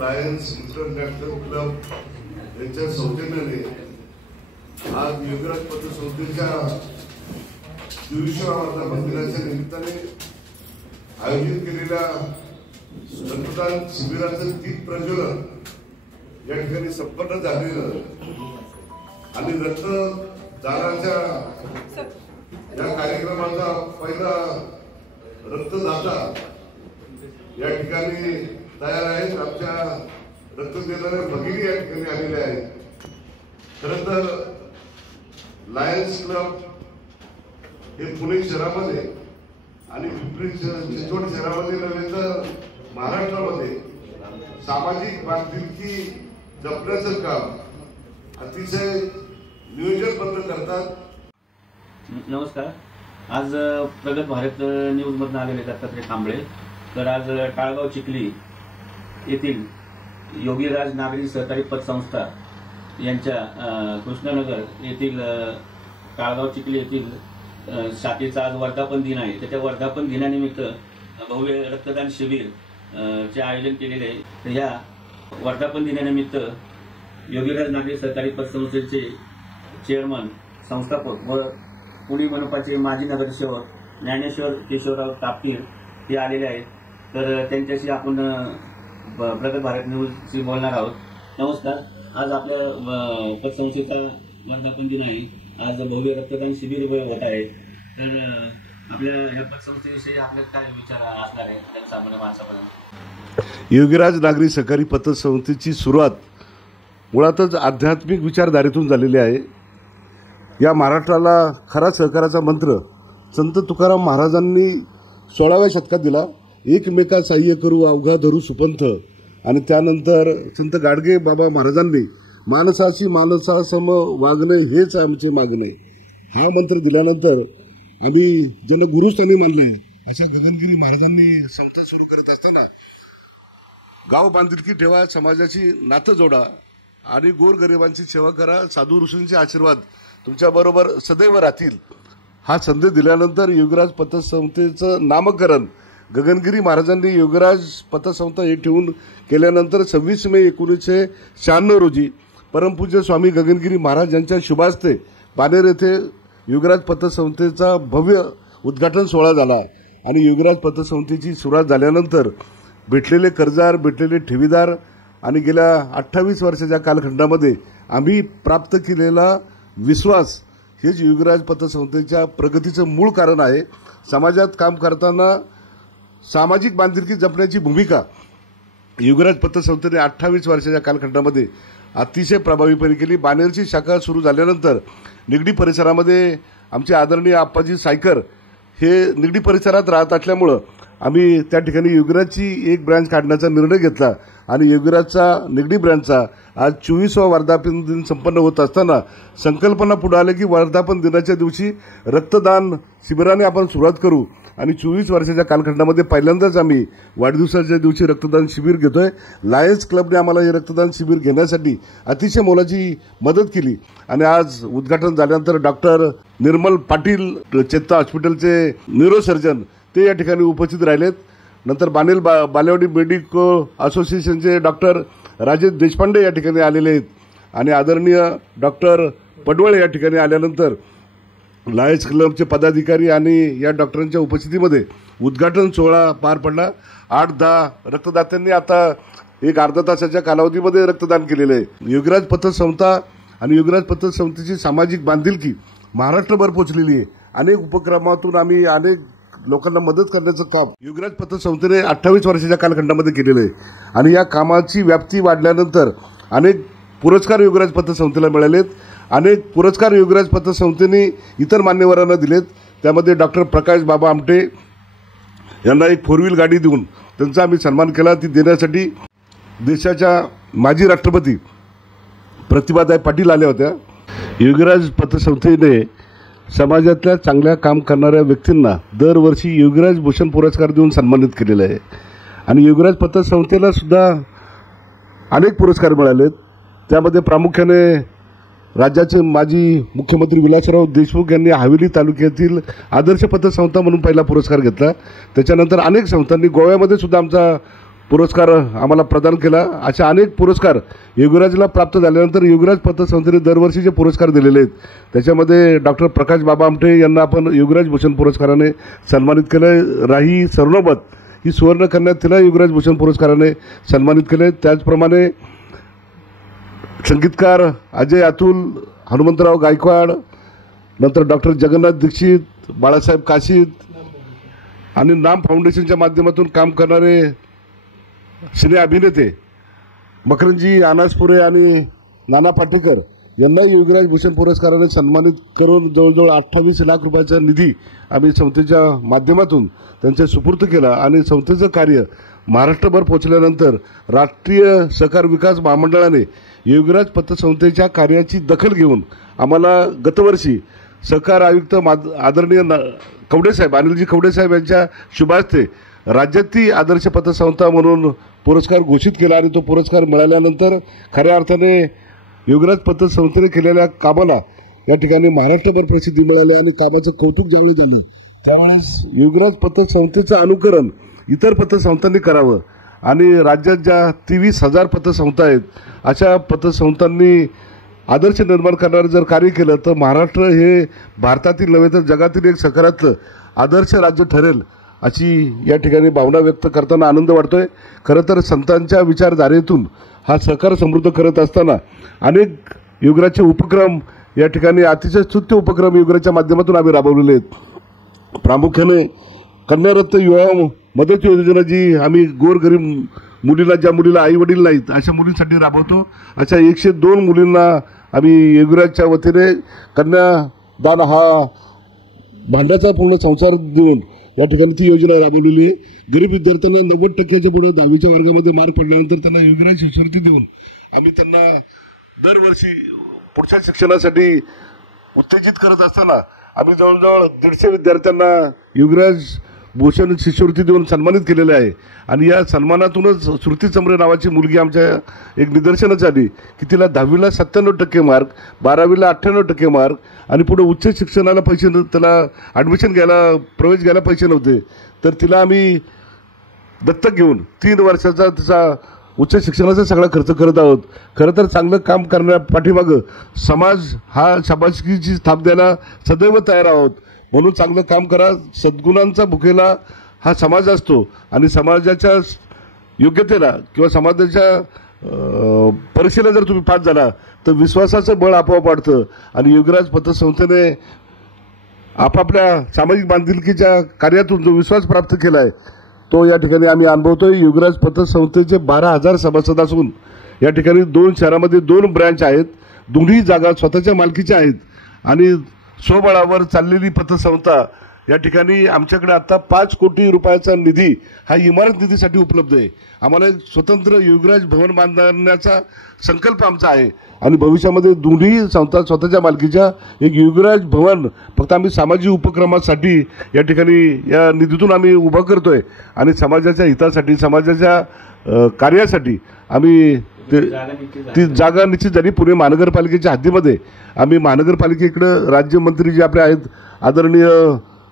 Lions international club यांच्या सौजन्याने आज योगराज पतसंस्थेच्या 200व्या वर्धापन दिनाच्या निमित्ताने आयोजित केलेल्या रक्तदान शिबिराचं दीप प्रज्वलन या ठिकाणी संपन्न झालेलं आणि रक्तदानाच्या या कार्यक्रमाचा पहिला रक्तदाता या ठिकाणी तयार आहेत। आमच्या रक्त देणाऱ्या भगिनी या ठिकाणी आलेल्या आहेत। खरं तर लायन्स क्लब हे पुणे शहरामध्ये आणि पिंपरी चिंचवड शहरामध्ये नव्हे तर महाराष्ट्रामध्ये सामाजिक बांधिलकी जपण्याचं काम अतिशय नियोजनबद्ध करतात। नमस्कार, आज प्रगत भारत न्यूज मधून आलेले दत्तात्रय कांबळे। तर आज टाळगाव चिखली येथील योगीराज नागरी सहकारी पतसंस्था यांच्या कृष्णनगर येथील टाळगाव चिखली येथील शाखेचा आज वर्धापन दिन आहे। त्याच्या वर्धापन दिनानिमित्त भव्य रक्तदान शिबिर चे आयोजन केलेले आहे। तर या वर्धापन दिनानिमित्त योगीराज नागरी सहकारी पतसंस्थेचे चेअरमन संस्थापक व पुणे मनपाचे माजी नगरसेवक ज्ञानेश्वर केशवराव तापकीर हे आलेले आहेत। तर त्यांच्याशी आपण प्रगत भारत न्यूजशी बोलणार आहोत। नमस्कार, आज आपल्या पतसंस्थेचा वर्धापन दिन आहे। आज भव्य रक्तदान शिबिर होत आहे। तर आपल्या या पतसंस्थेविषयी आपले काय विचार असणार आहे जनसामान्य माणसापर्यंत? योगीराज नागरी सहकारी पतसंस्थेची सुरुवात मुळातच आध्यात्मिक विचारधारेतून झालेली आहे। या महाराष्ट्राला खरा सहकाराचा मंत्र संत तुकाराम महाराजांनी 16व्या शतकात दिला। एकमेका सहाय्य करू अवघा धरू सुपंथ, आणि त्यानंतर संत गाडगे बाबा महाराजांनी माणसाशी माणसासम वागणे हेच आमचे मागणे हा मंत्र दिल्यानंतर आम्ही ज्यांना गुरुस्थानी मानले अशा गगनगिरी महाराजांनी संस्था सुरू करत असताना गाव बांधिलकी ठेवा, समाजाची नातं जोडा आणि गोरगरिबांची सेवा करा, साधू ऋषींचे आशीर्वाद तुमच्याबरोबर सदैव राहतील हा संदेश दिल्यानंतर योगीराज पतसंस्थेचं नामकरण गगनगिरी महाराजांनी योगीराज पतसंस्था हे ठेवून केल्यानंतर 26 मे 1996 रोजी परमपूज्य स्वामी गगनगिरी महाराज यांच्या शुभास्ते पानेर येथे योगीराज पतसंस्थेचा भव्य उद्घाटन सोहळा झाला। आणि योगीराज पतसंस्थेची सुरुवात झाल्यानंतर भेटलेले कर्जदार, भेटलेले ठेवीदार आणि गेल्या 28 वर्षाच्या कालखंडामध्ये आम्ही प्राप्त केलेला विश्वास हेच योगीराज पतसंस्थेच्या प्रगतीचं मूळ कारण आहे। समाजात काम करताना सामाजिक बांधिलकी जपण्याची भूमिका योगीराज पतसंस्थेने 28 वर्षाच्या कालखंडामध्ये अतिशय प्रभावीपणे केली। बानेरची शाखा सुरू झाल्यानंतर निगडी परिसरामध्ये आमचे आदरणीय आप्पाजी सायकर हे निगडी परिसरात राहत असल्यामुळं आम्ही त्या ठिकाणी योगीराजची एक ब्रँच काढण्याचा निर्णय घेतला आणि योगीराजचा निगडी ब्रँचचा आज 24वा वर्धापन दिन संपन्न होत असताना संकल्पना पुढे आली की वर्धापन दिनाच्या दिवशी रक्तदान शिबिराने आपण सुरुवात करू। आणि 24 वर्षाच्या कालखंडामध्ये पहिल्यांदाच आम्ही वाढदिवसाच्या दिवशी रक्तदान शिबिर घेतोय। लायन्स क्लबने आम्हाला हे रक्तदान शिबिर घेण्यासाठी अतिशय मोलाची मदत केली आणि आज उद्घाटन झाल्यानंतर डॉक्टर निर्मल पाटील चेत्ता हॉस्पिटलचे न्यूरोसर्जन ते या ठिकाणी उपस्थित राहिलेत। नंतर बालेवाडी मेडिको असोसिएशनचे डॉक्टर राजेश देशपांडे या ठिकाणी आलेले आहेत आणि आदरणीय डॉक्टर पडवळे या ठिकाणी आल्यानंतर लायन्स क्लबचे पदाधिकारी आणि या डॉक्टरांच्या उपस्थितीमध्ये उद्घाटन सोहळा पार पडला। 8-10 रक्तदात्यांनी आता एक अर्धा तासाच्या कालावधीमध्ये रक्तदान केलेलं आहे। योगीराज पतसंस्था आणि योगीराज पतसंस्थेची सामाजिक बांधिलकी महाराष्ट्रभर पोहोचलेली आहे। अनेक उपक्रमातून आम्ही अनेक लोकांना मदत करण्याचं काम योगीराज पतसंस्थेने 28 वर्षाच्या कालखंडामध्ये केलेलं आहे आणि या कामाची व्याप्ती वाढल्यानंतर अनेक पुरस्कार योगीराज पतसंस्थेला मिळालेत। अनेक पुरस्कार योगीराज पतसंस्थेने इतर मान्यवरांना दिलेत। त्यामध्ये डॉक्टर प्रकाश बाबा आमटे यांना एक 4 व्हील गाडी देऊन त्यांचा आम्ही सन्मान केला। ती देण्यासाठी देशाच्या माजी राष्ट्रपती प्रतिभाताई पाटील आल्या होत्या। योगीराज पतसंस्थेने समाजातल्या चांगल्या काम करणाऱ्या व्यक्तींना दरवर्षी योगीराज भूषण पुरस्कार देऊन सन्मानित केलेलं आहे आणि योगीराज पतसंस्थेला सुद्धा अनेक पुरस्कार मिळाले. त्यामध्ये प्रामुख्याने राज्याचे माजी मुख्यमंत्री विलासराव देशमुख यांनी हवेली तालुक्यातील आदर्श पतसंस्था म्हणून पहिला पुरस्कार घेतला. त्याच्यानंतर अनेक संस्थांनी गोव्यामध्ये सुद्धा आमचा पुरस्कार आम्हाला प्रदान केला. अशा अनेक पुरस्कार योगीराजला प्राप्त झाल्यानंतर योगीराज पतसंस्थेने दरवर्षीचे पुरस्कार दिलेले आहेत. त्याच्यामध्ये डॉक्टर प्रकाश बाबा आमटे यांना आपण योगीराज भूषण पुरस्काराने सन्मानित केलं. राही सरनोबत ही सुवर्णकन्या, तिला योगीराज भूषण पुरस्काराने सन्मानित केले. त्याचप्रमाणे संगीतकार अजय अतुल, हनुमंतराव गायकवाड, नंतर डॉक्टर जगन्नाथ दीक्षित, बाळासाहेब काशीद आणि नाम फाउंडेशनच्या माध्यमातून काम करणारे सिने अभिनेते मकरंजी अनासपुरे आणि नाना पाटेकर यांना योगीराज भूषण पुरस्काराने सन्मानित करून जवळजवळ 28 लाख रुपयाचा निधी आम्ही संस्थेच्या माध्यमातून त्यांच्या सुपूर्द केला आणि संस्थेचं कार्य महाराष्ट्रभर पोहोचल्यानंतर राष्ट्रीय सहकार विकास महामंडळाने योगीराज पतसंस्थेच्या कार्याची दखल घेऊन आम्हाला गतवर्षी सहकार आयुक्त आदरणीय कवडेसाहेब, अनिलजी कवडेसाहेब यांच्या शुभास्ते राज्यातील आदर्श पतसंस्था म्हणून पुरस्कार घोषित केला आणि तो पुरस्कार मिळाल्यानंतर खऱ्या अर्थाने योगीराज पतसंस्थेने केलेल्या कामाला या ठिकाणी महाराष्ट्रभर प्रसिद्धी मिळाली आणि कामाचं कौतुक ज्यावेळी झालं त्यावेळेस योगीराज पतसंस्थेचं अनुकरण इतर पतसंस्थांनी करावं आणि राज्यात ज्या 23,000 पतसंस्था आहेत अशा पतसंस्थांनी आदर्श निर्माण करणारे जर कार्य केलं तर महाराष्ट्र हे भारतातील नव्हे तर जगातील एक सहकारातलं आदर्श राज्य ठरेल अशी या ठिकाणी भावना व्यक्त करताना आनंद वाटतोय. खरं तर संतांच्या विचारधारेतून हा सहकार समृद्ध करत असताना अनेक योगीराजचे उपक्रम या ठिकाणी अतिशय स्तुत्य उपक्रम योगीराजच्या माध्यमातून आम्ही राबवलेले आहेत. प्रामुख्याने कन्यारत्न विवाह मदत योजना जी आम्ही गोरगरीब मुलीला, ज्या मुलीला आई वडील नाहीत अशा मुलींसाठी राबवतो, अशा 102 मुलींना आम्ही योगीराजच्या वतीने कन्यादान हा भांड्याचा पूर्ण संसार देऊन या ठिकाणी ती योजना राबवलेली आहे. गरीब विद्यार्थ्यांना 90% पुढे 10वीच्या वर्गामध्ये मार्क पडल्यानंतर त्यांना योगीराज शिष्यवृत्ती देऊन आम्ही त्यांना दरवर्षी पुढच्या शिक्षणासाठी उत्तेजित करत असताना आम्ही जवळजवळ 150 विद्यार्थ्यांना योगीराज भूषण शिष्यवृत्ती देऊन सन्मानित केलेले आहे. आणि या सन्मानातूनच श्रुती चमरे नावाची मुलगी आमच्या एक निदर्शनास आली की तिला 10वीला 97% मार्क, 12वीला 98% मार्क आणि पुढे उच्च शिक्षणाला पैसे, त्याला ॲडमिशन घ्यायला, प्रवेश घ्यायला पैसे नव्हते, तर तिला आम्ही दत्तक घेऊन 3 वर्षाचा तिचा उच्च शिक्षणाचा सगळा खर्च करत आहोत. खरं तर चांगलं काम करण्या पाठीमागं समाज हा शाबासकीची थाप द्यायला सदैव तयार आहोत. म्हणून चांगलं काम करा. सद्गुणांचा भुकेला हा समाज असतो आणि समाजाच्या योग्यतेला किंवा समाजाच्या परीक्षेला जर तुम्ही पास झाला तर विश्वासाचं बळ आपोआप वाढतं आणि योगीराज पतसंस्थेने आपापल्या सामाजिक बांधिलकीच्या कार्यातून जो विश्वास प्राप्त केला आहे तो या ठिकाणी आम्ही अनुभवतोय. योगीराज पतसंस्थेचे 12,000 सभासद असून या ठिकाणी 2 शहरामध्ये 2 ब्रँच आहेत. दोन्ही जागा स्वतःच्या मालकीच्या आहेत आणि स्वबळावर चाललेली पतसंस्था या ठिकाणी आमच्याकडे आता 5 कोटी रुपयाचा निधी हा इमारत निधीसाठी उपलब्ध आहे. आम्हाला एक स्वतंत्र योगीराज भवन बांधण्याचा संकल्प आमचा आहे आणि भविष्यामध्ये दोन्ही संस्था स्वतःच्या मालकीच्या एक योगीराज भवन फक्त आम्ही सामाजिक उपक्रमासाठी या ठिकाणी या निधीतून आम्ही उभा करतोय आणि समाजाच्या हितासाठी, समाजाच्या कार्यासाठी आम्ही ती जागा निश्चित झाली. पुणे महानगरपालिकेच्या हद्दीमध्ये आम्ही महानगरपालिकेकडं राज्यमंत्री जे आपले आहेत आदरणीय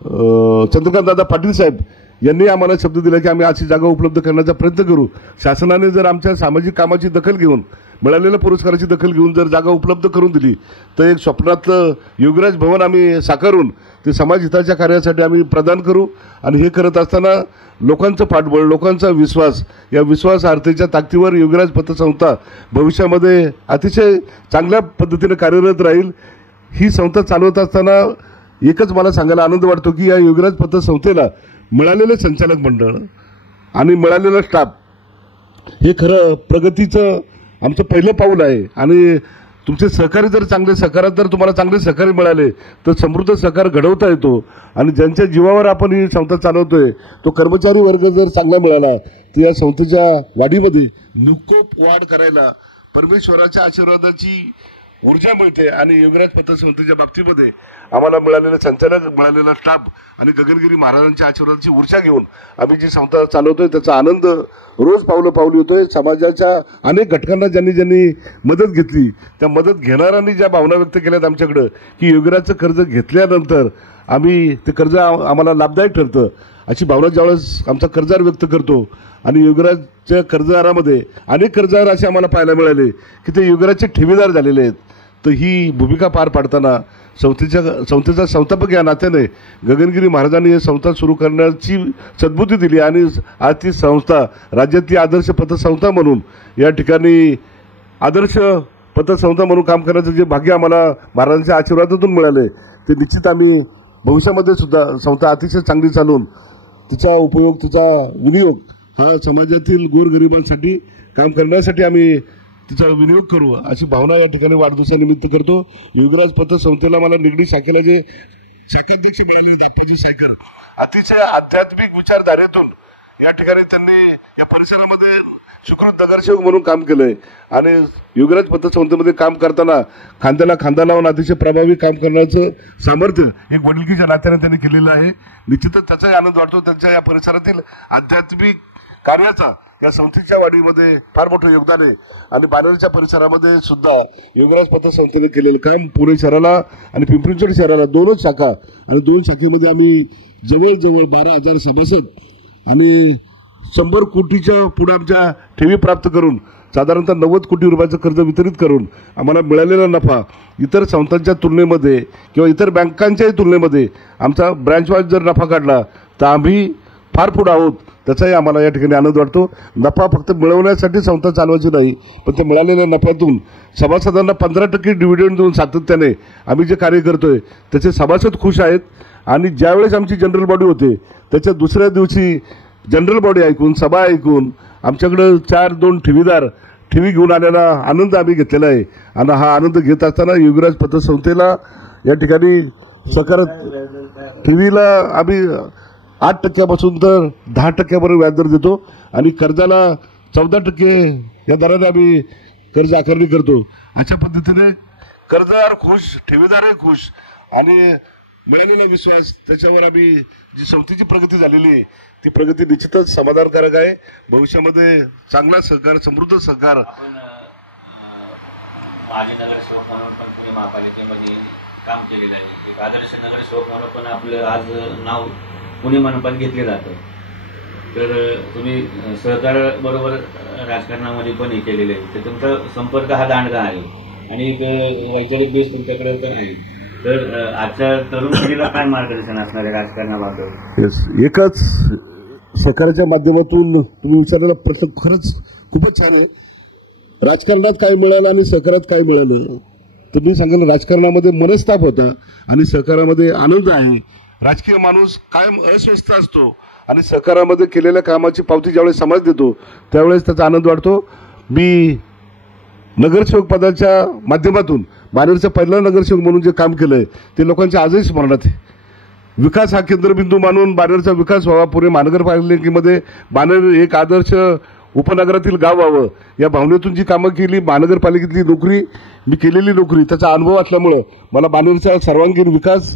चंद्रकांतदादा पाटील साहेब यांनी आम्हाला शब्द दिला की आम्ही अशी जागा उपलब्ध करण्याचा प्रयत्न करू. शासनाने जर आमच्या सामाजिक कामाची दखल घेऊन, मिळालेल्या पुरस्काराची दखल घेऊन जर जागा उपलब्ध करून दिली तर एक स्वप्नातलं योगीराज भवन आम्ही साकारून ते समाजहिताच्या कार्यासाठी आम्ही प्रदान करू. आणि हे करत असताना लोकांचं पाठबळ, लोकांचा विश्वास, या विश्वासार्थीच्या ताकदीवर योगीराज पतसंस्था भविष्यामध्ये अतिशय चांगल्या पद्धतीने कार्यरत राहील. ही संस्था चालवत असताना एकच मला सांगायला आनंद वाटतो की या योगीराज पतसंस्थेला मिळालेले संचालक मंडळ आणि मिळालेला स्टाफ हे खरं प्रगतीचं आमचं पहिलं पाऊल आहे. आणि तुमचे सहकारी जर चांगले, सहकारात जर तुम्हाला चांगले सहकारी मिळाले तर समृद्ध सहकार घडवता येतो. आणि ज्यांच्या जीवावर आपण ही संस्था चालवतोय तो कर्मचारी वर्ग जर चांगला मिळाला तर या संस्थेच्या वाढीमध्ये निकोप वाढ करायला परमेश्वराच्या आशीर्वादाची ऊर्जा मिळते आणि योगराज पतसंस्थेच्या बाबतीमध्ये आम्हाला मिळालेलं संचालक, मिळालेला स्टाफ आणि गगनगिरी महाराजांच्या आशीर्वादाची ऊर्जा घेऊन आम्ही जी संस्था चालवतोय त्याचा आनंद रोज पावली होतोय. समाजाच्या अनेक घटकांना ज्यांनी ज्यांनी मदत घेतली त्या मदत घेणाऱ्यांनी ज्या भावना व्यक्त केल्यात आमच्याकडं की योगराजचं कर्ज घेतल्यानंतर आम्ही ते कर्ज आम्हाला लाभदायक ठरतं अशी भावना ज्यावेळेस आमचा कर्जदार व्यक्त करतो आणि योगराजच्या कर्जदारामध्ये अनेक कर्जदार असे आम्हाला पाहायला मिळाले की ते योगराजचे ठेवीदार झालेले आहेत. तर ही भूमिका पार पाडताना संस्थेचा संस्थापक या नात्याने गगनगिरी महाराजांनी ही संस्था सुरू करण्याची सद्बुद्धी दिली आणि आज ती संस्था राज्यातली आदर्श पतसंस्था म्हणून या ठिकाणी आदर्श पतसंस्था म्हणून काम करण्याचं जे भाग्य आम्हाला महाराजांच्या आशीर्वादातून मिळाले ते निश्चित आम्ही भविष्यामध्ये सुद्धा संस्था अतिशय चांगली चालवून तिचा उपयोग, तिचा विनियोग हा समाजातील गोरगरिबांसाठी काम करण्यासाठी आम्ही तिचा विनियोग करू अशी भावना या ठिकाणी वाढदिवसानिमित्त करतो. योगराज पतसंस्थेला मला निगडी शाखेला जे शाखाध्यक्ष मिळाले दाप्पाजी सायकर अतिशय आध्यात्मिक विचारधारेतून या ठिकाणी त्यांनी या परिसरामध्ये सुकृत नगरसेवक म्हणून काम केलंय आणि योगराज पतसंस्थेमध्ये काम करताना खांद्याला खांदा लावून अतिशय प्रभावी काम करण्याचं सामर्थ्य एक वडिलकीच्या नात्याने त्यांनी केलेलं आहे. निश्चितच त्याचाही आनंद वाटतो. त्यांच्या या परिसरातील आध्यात्मिक कार्याचा या संस्थेच्या वाढीमध्ये फार मोठं योगदान आहे आणि बाणेरच्या परिसरामध्ये सुद्धा योगराज पतसंस्थेने केलेलं काम पुणे शहराला आणि पिंपरी चिंचवड शहराला दोनच शाखा आणि दोन शाखेमध्ये आम्ही जवळजवळ 12,000 सभासद आणि 100 कोटीच्या पुढे आमच्या ठेवी प्राप्त करून साधारणतः 90 कोटी रुपयाचं कर्ज वितरित करून आम्हाला मिळालेला नफा इतर संस्थांच्या तुलनेमध्ये किंवा इतर बँकांच्याही तुलनेमध्ये आमचा ब्रँच वाईज जर नफा काढला तर आम्ही फार पुढे आहोत. त्याचाही आम्हाला या ठिकाणी आनंद वाटतो. नफा फक्त मिळवण्यासाठी संस्था चालवायची नाही पण त्या मिळालेल्या नफ्यातून सभासदांना 15% डिव्हिडंड देऊन सातत्याने आम्ही जे कार्य करतोय त्याचे सभासद खुश आहेत आणि ज्यावेळेस आमची जनरल बॉडी होते त्याच्या दुसऱ्या दिवशी जनरल बॉडी ऐकून सभा ऐकून आमच्याकडे 4-2 ठेवीदार ठेवी घेऊन आलेला आनंद आम्ही घेतलेला आहे आणि हा आनंद घेत असताना योगराज पतसंस्थेला या ठिकाणी ठेवीला आम्ही 8% तर 10% व्याजदर देतो आणि कर्जाला 14% या दराने आम्ही कर्ज आकारणी करतो. अशा पद्धतीने कर्जदार खुश, ठेवीदारही खुश आणि मिळालेला विश्वास त्याच्यावर आम्ही जी संस्थेची प्रगती झालेली आहे ती प्रगती निश्चितच समाधानकारक आहे. भविष्यामध्ये चांगला सहकार, समृद्ध सहकार. माजी नगरसेवक म्हणून पण पुणे महापालिकेमध्ये काम केलेलं आहे. एक आदर्श नगरसेवक म्हणून पण आपलं आज नाव पुणे मनपात घेतले जातं. तर तुम्ही सहकार बरोबर राजकारणामध्ये पण हे केलेलं आहे. तर तुमचा संपर्क हा दांडगा आहे आणि एक वैचारिक बेस तुमच्याकडे तर आहे. तर आजच्या तरुण पिढीला काय मार्गदर्शन असणार आहे राजकारणाबाबत? एकच सहकाराच्या माध्यमातून तुम्ही विचारलेला प्रश्न खरंच खूपच छान आहे. राजकारणात काय मिळालं आणि सहकारात काय मिळालं तर मी सांगेन राजकारणामध्ये मनस्ताप होता आणि सहकारामध्ये आनंद आहे. राजकीय माणूस कायम अस्वस्थ असतो आणि सहकारामध्ये केलेल्या कामाची पावती ज्यावेळेस समाज देतो त्यावेळेस त्याचा आनंद वाटतो. मी नगरसेवक पदाच्या माध्यमातून बाणेरचा पहिला नगरसेवक म्हणून जे काम केलंय ते लोकांच्या आजही स्मरणात आहे. विकास हा केंद्रबिंदू मानून बाणेरचा विकास व्हावा, पुणे महानगरपालिकेमध्ये बाणेर एक आदर्श उपनगरातील गाव व्हावं या भावनेतून जी कामं केली, महानगरपालिकेतली नोकरी मी केलेली नोकरी त्याचा अनुभव असल्यामुळं मला बाणेरचा सर्वांगीण विकास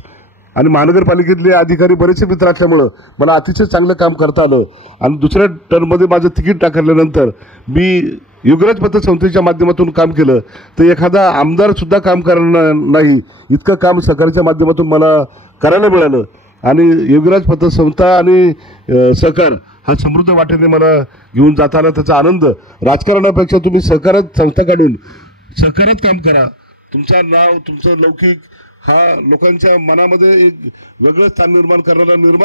आणि महानगरपालिकेतले अधिकारी बरेचसे मित्र असल्यामुळं मला अतिशय चांगलं काम करता आलं आणि दुसऱ्या टर्ममध्ये माझं तिकीट टाकल्यानंतर मी योगराज पतसंस्थेच्या माध्यमातून काम केलं तर एखादा आमदार सुद्धा काम करणार नाही इतकं काम सहकाराच्या माध्यमातून मला करायला मिळालं आणि योगराज पतसंस्था आणि सहकार हा समृद्ध वाटेने मला घेऊन जात आला. त्याचा आनंद राजकारणापेक्षा तुम्ही सहकारात संस्था काढून सहकारात काम करा. तुमचा नाव, तुमचं लौकिक हा लोकांच्या मनामध्ये एक वेगळं स्थान निर्माण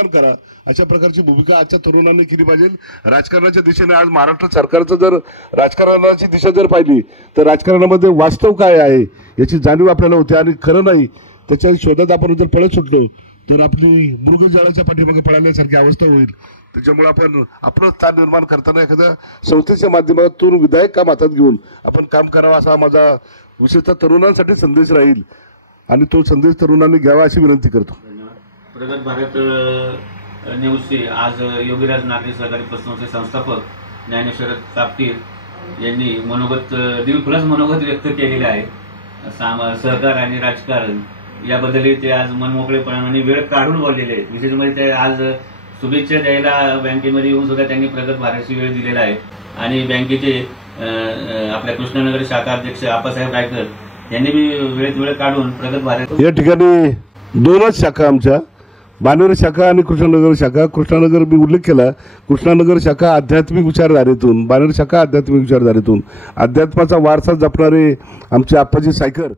करा. अशा प्रकारची भूमिका आजच्या तरुणांनी केली पाहिजे. राजकारणाच्या दिशेने आज महाराष्ट्र सरकारचं जर राजकारणाची दिशा जर पाहिली तर राजकारणामध्ये वास्तव काय आहे याची जाणीव आपल्याला होते आणि खरं नाही त्याच्या शोधात आपण जर पळत सुटलो तर आपली मृगजळाच्या पाठीमागे पळाल्यासारखी अवस्था होईल. त्याच्यामुळे आपण आपलं स्थान निर्माण करताना एखाद्या संस्थेच्या माध्यमातून विधायक काम हातात घेऊन आपण काम करावं असा माझा विशेषतः तरुणांसाठी संदेश राहील आणि तो संदेश तरुणांनी घ्यावा अशी विनंती करतो. प्रगत भारत न्यूजचे आज योगीराज नागरी सहकारी पतसंस्थेचे संस्थापक ज्ञानेश्वर कापटीर यांनी मनोगत 1.5 मनोगत व्यक्त केलेले आहे. सहकार आणि राजकारण याबद्दलही ते आज मनमोकळेपणाने वेळ काढून बोललेले आहेत. विशेष म्हणजे ते आज शुभेच्छा द्यायला बँकेमध्ये येऊन सुद्धा त्यांनी प्रगत भारतची वेळ दिलेला आहे. आणि बँकेचे आपल्या कृष्णनगर शाखा अध्यक्ष आप्पासाहेब रायकर यांनी बी वेळ काढून प्रगत भारत या ठिकाणी 2च शाखा आमच्या, बाणेर शाखा आणि कृष्णानगर शाखा. कृष्णानगर मी उल्लेख केला, कृष्णानगर शाखा आध्यात्मिक विचारधारेतून, बाणेर शाखा आध्यात्मिक विचारधारेतून, अध्यात्माचा वारसा जपणारे आमचे आप्पाजी सायकर